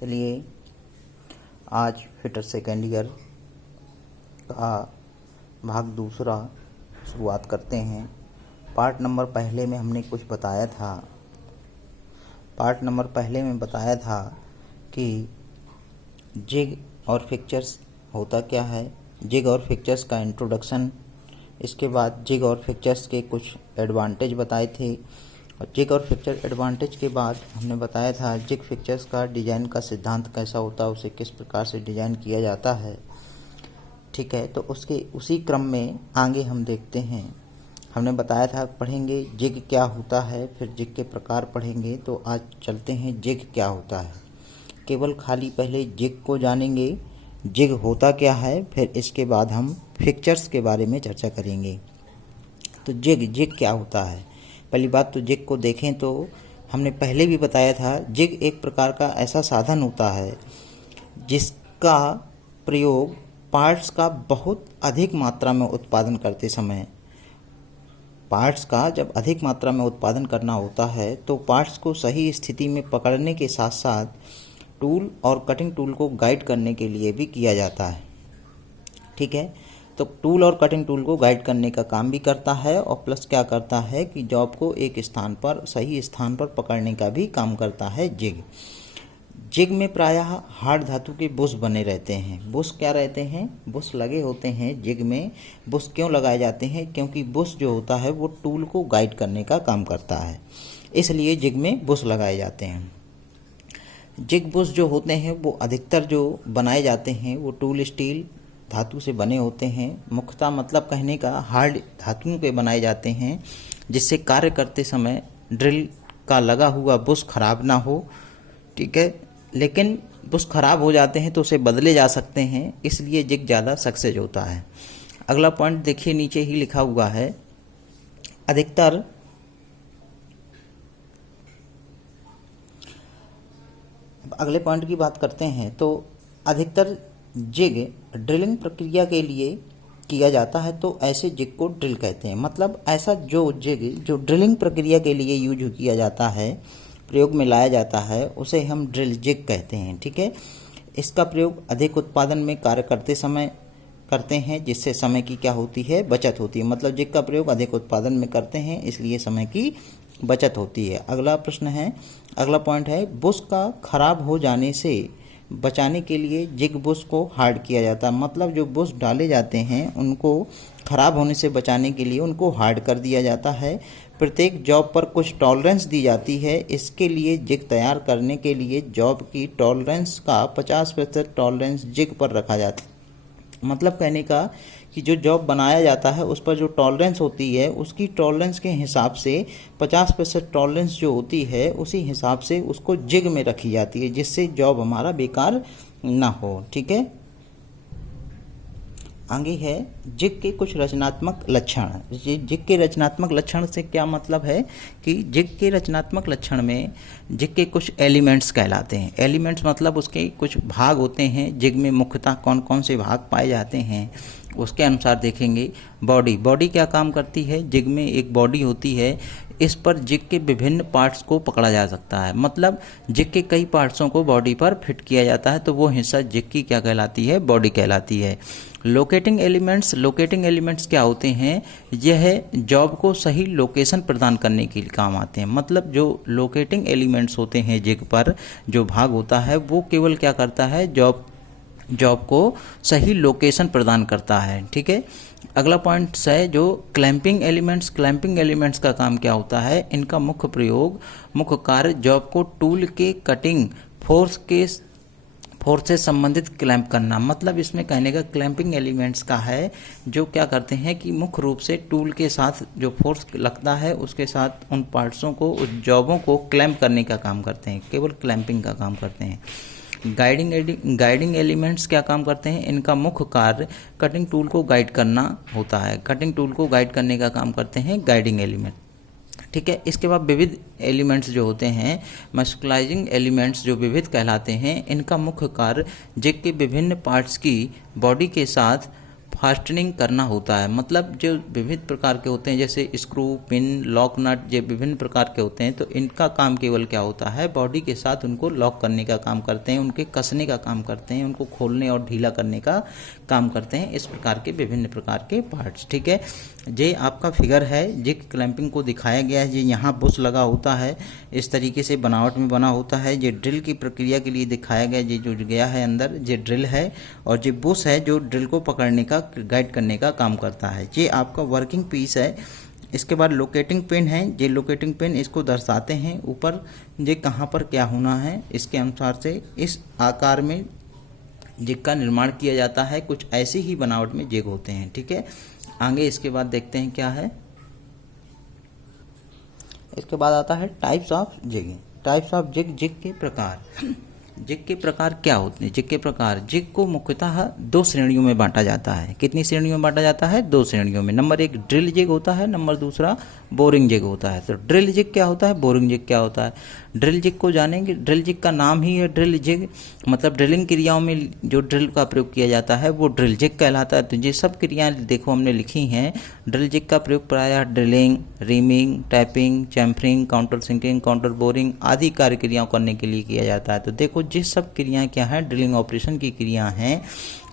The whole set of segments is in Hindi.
चलिए आज फिटर सेकेंड ईयर का भाग दूसरा शुरुआत करते हैं। पार्ट नंबर पहले में हमने कुछ बताया था। पार्ट नंबर पहले में बताया था कि जिग और फिक्चर्स होता क्या है, जिग और फिक्चर्स का इंट्रोडक्शन, इसके बाद जिग और फिक्चर्स के कुछ एडवांटेज बताए थे। और जिग और फिक्चर एडवांटेज के बाद हमने बताया था जिग फिक्चर्स का डिज़ाइन का सिद्धांत कैसा होता है, उसे किस प्रकार से डिज़ाइन किया जाता है। ठीक है, तो उसके उसी क्रम में आगे हम देखते हैं। हमने बताया था पढ़ेंगे जिग क्या होता है, फिर जिग के प्रकार पढ़ेंगे। तो आज चलते हैं जिग क्या होता है। केवल खाली पहले जिग को जानेंगे, जिग होता क्या है, फिर इसके बाद हम फिक्चर्स के बारे में चर्चा करेंगे। तो जिग क्या होता है। पहली बात तो जिग को देखें तो हमने पहले भी बताया था जिग एक प्रकार का ऐसा साधन होता है जिसका प्रयोग पार्ट्स का बहुत अधिक मात्रा में उत्पादन करते समय, पार्ट्स का जब अधिक मात्रा में उत्पादन करना होता है तो पार्ट्स को सही स्थिति में पकड़ने के साथ साथ टूल और कटिंग टूल को गाइड करने के लिए भी किया जाता है। ठीक है, तो टूल और कटिंग टूल को गाइड करने का काम भी करता है और प्लस क्या करता है कि जॉब को एक स्थान पर सही स्थान पर पकड़ने का भी काम करता है जिग। जिग में प्रायः हार्ड धातु के बुश बने रहते हैं। बुश क्या रहते हैं, बुश लगे होते हैं जिग में। बुश क्यों लगाए जाते हैं, क्योंकि बुश जो होता है वो टूल को गाइड करने का काम करता है, इसलिए जिग में बुश लगाए जाते हैं। जिग बुश जो होते हैं वो अधिकतर जो बनाए जाते हैं वो टूल स्टील धातु से बने होते हैं। मुख्यतः मतलब कहने का हार्ड धातुओं के बनाए जाते हैं जिससे कार्य करते समय ड्रिल का लगा हुआ बुश खराब ना हो। ठीक है, लेकिन बुश खराब हो जाते हैं तो उसे बदले जा सकते हैं, इसलिए जिग ज़्यादा सक्सेस होता है। अगला पॉइंट देखिए, नीचे ही लिखा हुआ है अधिकतर अगले पॉइंट की बात करते हैं। तो अधिकतर जिग ड्रिलिंग प्रक्रिया के लिए किया जाता है, तो ऐसे जिग को ड्रिल कहते हैं। मतलब ऐसा जो जिग जो ड्रिलिंग प्रक्रिया के लिए यूज किया जाता है, प्रयोग में लाया जाता है, उसे हम ड्रिल जिग कहते हैं। ठीक है, इसका प्रयोग अधिक उत्पादन में कार्य करते समय करते हैं, जिससे समय की क्या होती है, बचत होती है। मतलब जिग का प्रयोग अधिक उत्पादन में करते हैं, इसलिए समय की बचत होती है। अगला प्रश्न है, अगला पॉइंट है बुश का खराब हो जाने से बचाने के लिए जिग बुश को हार्ड किया जाता है। मतलब जो बुश डाले जाते हैं उनको खराब होने से बचाने के लिए उनको हार्ड कर दिया जाता है। प्रत्येक जॉब पर कुछ टॉलरेंस दी जाती है। इसके लिए जिग तैयार करने के लिए जॉब की टॉलरेंस का 50% टॉलरेंस जिग पर रखा जाता है। मतलब कहने का कि जो जॉब बनाया जाता है उस पर जो टॉलरेंस होती है उसकी टॉलरेंस के हिसाब से 50% टॉलरेंस जो होती है उसी हिसाब से उसको जिग में रखी जाती है, जिससे जॉब हमारा बेकार ना हो। ठीक है, आगे है जिग के कुछ रचनात्मक लक्षण। जिग के रचनात्मक लक्षण से क्या मतलब है कि जिग के रचनात्मक लक्षण में जिग के कुछ एलिमेंट्स कहलाते हैं। एलिमेंट्स मतलब उसके कुछ भाग होते हैं। जिग में मुख्यतः कौन कौन से भाग पाए जाते हैं उसके अनुसार देखेंगे। बॉडी क्या काम करती है, जिग में एक बॉडी होती है, इस पर जिग के विभिन्न पार्ट्स को पकड़ा जा सकता है। मतलब जिग के कई पार्ट्सों को बॉडी पर फिट किया जाता है, तो वो हिस्सा जिग की क्या कहलाती है, बॉडी कहलाती है। लोकेटिंग एलिमेंट्स क्या होते हैं, यह जॉब को सही लोकेशन प्रदान करने के लिए काम आते हैं। मतलब जो लोकेटिंग एलिमेंट्स होते हैं जिग पर जो भाग होता है वो केवल क्या करता है, जॉब को सही लोकेशन प्रदान करता है। ठीक है, अगला पॉइंट है जो क्लैंपिंग एलिमेंट्स का काम क्या होता है। इनका मुख्य कार्य जॉब को टूल के कटिंग फोर्स से संबंधित क्लैंप करना। मतलब इसमें कहने का क्लैंपिंग एलिमेंट्स का है जो क्या करते हैं कि मुख्य रूप से टूल के साथ जो फोर्स लगता है उसके साथ उन पार्ट्सों को, उस जॉबों को क्लैंप करने का काम करते हैं, केवल क्लैंपिंग का काम करते हैं। गाइडिंग एलिमेंट्स क्या काम करते हैं, इनका मुख्य कार्य कटिंग टूल को गाइड करना होता है। कटिंग टूल को गाइड करने का काम करते हैं गाइडिंग एलिमेंट। ठीक है, इसके बाद विविध एलिमेंट्स जो होते हैं, मस्कुलाइजिंग एलिमेंट्स जो विविध कहलाते हैं, इनका मुख्य कार्य जिग के विभिन्न पार्ट्स की बॉडी के साथ फास्टनिंग करना होता है। मतलब जो विविध प्रकार के होते हैं जैसे स्क्रू, पिन, लॉक, नट, ये विभिन्न प्रकार के होते हैं, तो इनका काम केवल क्या होता है, बॉडी के साथ उनको लॉक करने का काम करते हैं, उनके कसने का काम करते हैं, उनको खोलने और ढीला करने का काम करते हैं। इस प्रकार के विभिन्न प्रकार के पार्ट्स। ठीक है, ये आपका फिगर है, जिग क्लैंपिंग को दिखाया गया है। ये यहाँ बुश लगा होता है, इस तरीके से बनावट में बना होता है। ये ड्रिल की प्रक्रिया के लिए दिखाया गया, ये जो गया है अंदर, ये ड्रिल है, और ये बुश है जो ड्रिल को पकड़ने का, गाइड करने का काम करता है। ये आपका वर्किंग पीस है। इसके बाद लोकेटिंग पिन है, ये लोकेटिंग पिन इसको दर्शाते हैं ऊपर ये कहाँ पर क्या होना है, इसके अनुसार से इस आकार में जिग का निर्माण किया जाता है। कुछ ऐसी ही बनावट में जिग होते हैं। ठीक है, आगे इसके बाद देखते हैं क्या है। इसके बाद आता है types of jig. Types of jig, jig के प्रकार। जिग के प्रकार क्या होते हैं? जिग के प्रकार, जिग को मुख्यतः 2 श्रेणियों में बांटा जाता है। कितनी श्रेणियों में बांटा जाता है? 2 श्रेणियों में। नंबर 1 ड्रिल जिग होता है, नंबर दूसरा बोरिंग जिग होता है। तो ड्रिल जिग क्या होता है, बोरिंग जिग क्या होता है? ड्रिल जिग को जानेंगे। ड्रिल जिग का नाम ही है ड्रिल जिग, मतलब ड्रिलिंग क्रियाओं में जो ड्रिल का प्रयोग किया जाता है वो ड्रिल जिग कहलाता है। तो ये सब क्रियाएं देखो हमने लिखी हैं। ड्रिल जिग का प्रयोग प्रायः drilling, reaming, tapping, chamfering, countersinking, counterboring आदि कार्य क्रियाओं करने के लिए किया जाता है। तो देखो जिस सब क्रियाएं क्या है, ड्रिलिंग ऑपरेशन की क्रिया हैं,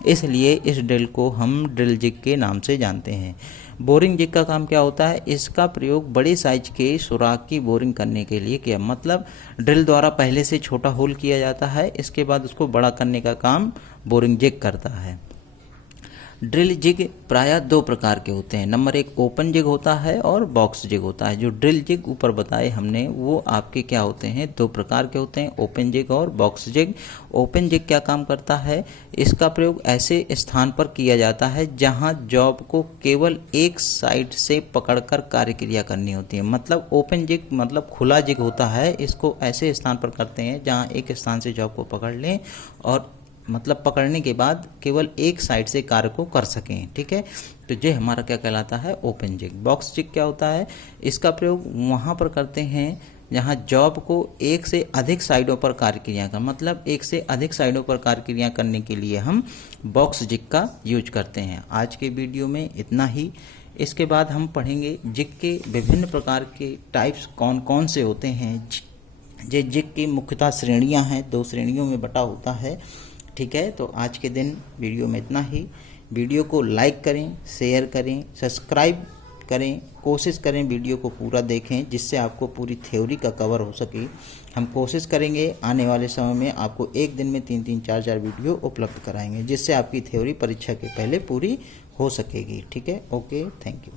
इसलिए इस ड्रिल को हम ड्रिल जिग के नाम से जानते हैं। बोरिंग जिग का काम क्या होता है? इसका प्रयोग बड़े साइज के सुराख की बोरिंग करने के लिए किया, मतलब ड्रिल द्वारा पहले से छोटा होल किया जाता है, इसके बाद उसको बड़ा करने का काम बोरिंग जिग करता है। ड्रिल जिग प्रायः 2 प्रकार के होते हैं। नंबर 1 ओपन जिग होता है और बॉक्स जिग होता है। जो ड्रिल जिग ऊपर बताए हमने वो आपके क्या होते हैं, 2 प्रकार के होते हैं, ओपन जिग और बॉक्स जिग। ओपन जिग क्या काम करता है? इसका प्रयोग ऐसे स्थान पर किया जाता है जहां जॉब को केवल एक साइड से पकड़कर कार्य क्रिया करनी होती है। मतलब ओपन जिग मतलब खुला जिग होता है, इसको ऐसे स्थान पर करते हैं जहां एक स्थान से जॉब को पकड़ लें और मतलब पकड़ने के बाद केवल एक साइड से कार्य को कर सकें। ठीक है, तो ये हमारा क्या कहलाता है, ओपन जिग। बॉक्स जिग क्या होता है? इसका प्रयोग वहाँ पर करते हैं जहाँ जॉब को एक से अधिक साइडों पर कार्य क्रिया का, मतलब एक से अधिक साइडों पर कार्य क्रिया करने के लिए हम बॉक्स जिग का यूज करते हैं। आज के वीडियो में इतना ही। इसके बाद हम पढ़ेंगे जिग के विभिन्न प्रकार के टाइप्स कौन कौन से होते हैं। ये जिग की मुख्यतः श्रेणियाँ हैं, 2 श्रेणियों में बटा होता है। ठीक है, तो आज के दिन वीडियो में इतना ही। वीडियो को लाइक करें, शेयर करें, सब्सक्राइब करें, कोशिश करें वीडियो को पूरा देखें जिससे आपको पूरी थ्योरी का कवर हो सके। हम कोशिश करेंगे आने वाले समय में आपको एक दिन में 3-3, 4-4 वीडियो उपलब्ध कराएंगे जिससे आपकी थ्योरी परीक्षा के पहले पूरी हो सकेगी। ठीक है, ओके, थैंक यू।